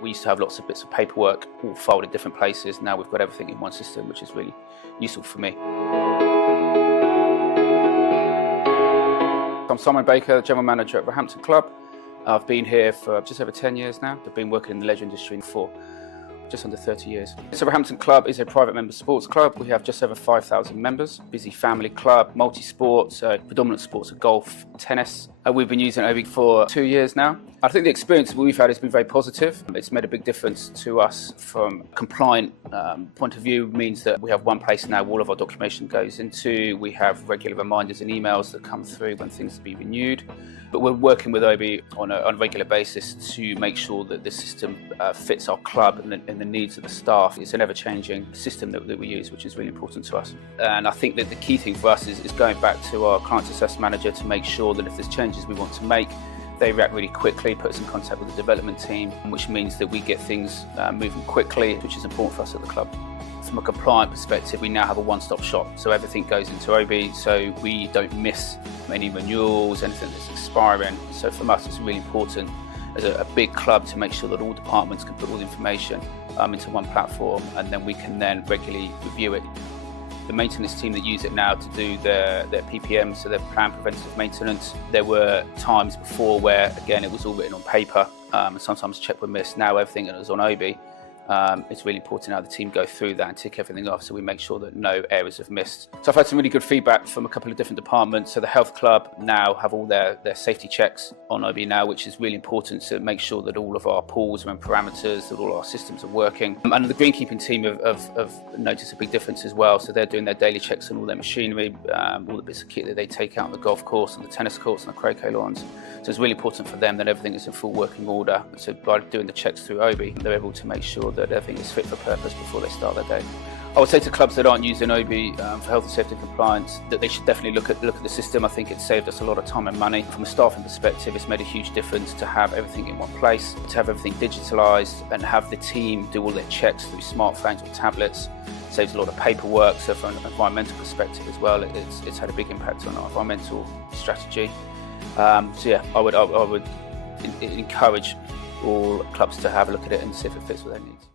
We used to have lots of bits of paperwork all filed in different places. Now we've got everything in one system, which is really useful for me. I'm Simon Baker, General Manager at Roehampton Club. I've been here for just over 10 years now. I've been working in the leisure industry for just under 30 years. So Roehampton Club is a private member sports club. We have just over 5,000 members. Busy family club, multi-sports, predominant sports are golf, tennis. We've been using Obbi for 2 years now. I think the experience we've had has been very positive. It's made a big difference to us from a compliant point of view. It means that we have one place now all of our documentation goes into. We have regular reminders and emails that come through when things be renewed. But we're working with Obbi on a regular basis to make sure that the system fits our club and the needs of the staff. It's an ever-changing system that we use, which is really important to us. And I think that the key thing for us is going back to our client success manager to make sure that if there's changes we want to make, they react really quickly, put us in contact with the development team, which means that we get things moving quickly, which is important for us at the club. From a compliant perspective, we now have a one-stop shop, so everything goes into Obbi, so we don't miss any renewals, anything that's expiring. So for us, it's really important as a big club to make sure that all departments can put all the information into one platform, and then we can then regularly review it. The maintenance team that use it now to do their PPM, so their planned preventative maintenance. There were times before where, again, it was all written on paper, and sometimes a check were missed. Now everything is on Obbi. It's really important how the team go through that and tick everything off, so we make sure that no areas have missed. So I've had some really good feedback from a couple of different departments. So the health club now have all their safety checks on Obbi now, which is really important to make sure that all of our pools and parameters, that all our systems are working. And the greenkeeping team have noticed a big difference as well. So they're doing their daily checks on all their machinery, all the bits of kit that they take out on the golf course, on the tennis courts and the croquet lawns. So it's really important for them that everything is in full working order. So by doing the checks through Obbi, they're able to make sure that everything is fit for purpose before they start their day. I would say to clubs that aren't using Obbi for health and safety and compliance that they should definitely look at the system. I think it's saved us a lot of time and money. From a staffing perspective, it's made a huge difference to have everything in one place, to have everything digitalised and have the team do all their checks through smartphones or tablets. It saves a lot of paperwork, so from an environmental perspective as well, it's had a big impact on our environmental strategy. So yeah, I would encourage all clubs to have a look at it and see if it fits with their needs.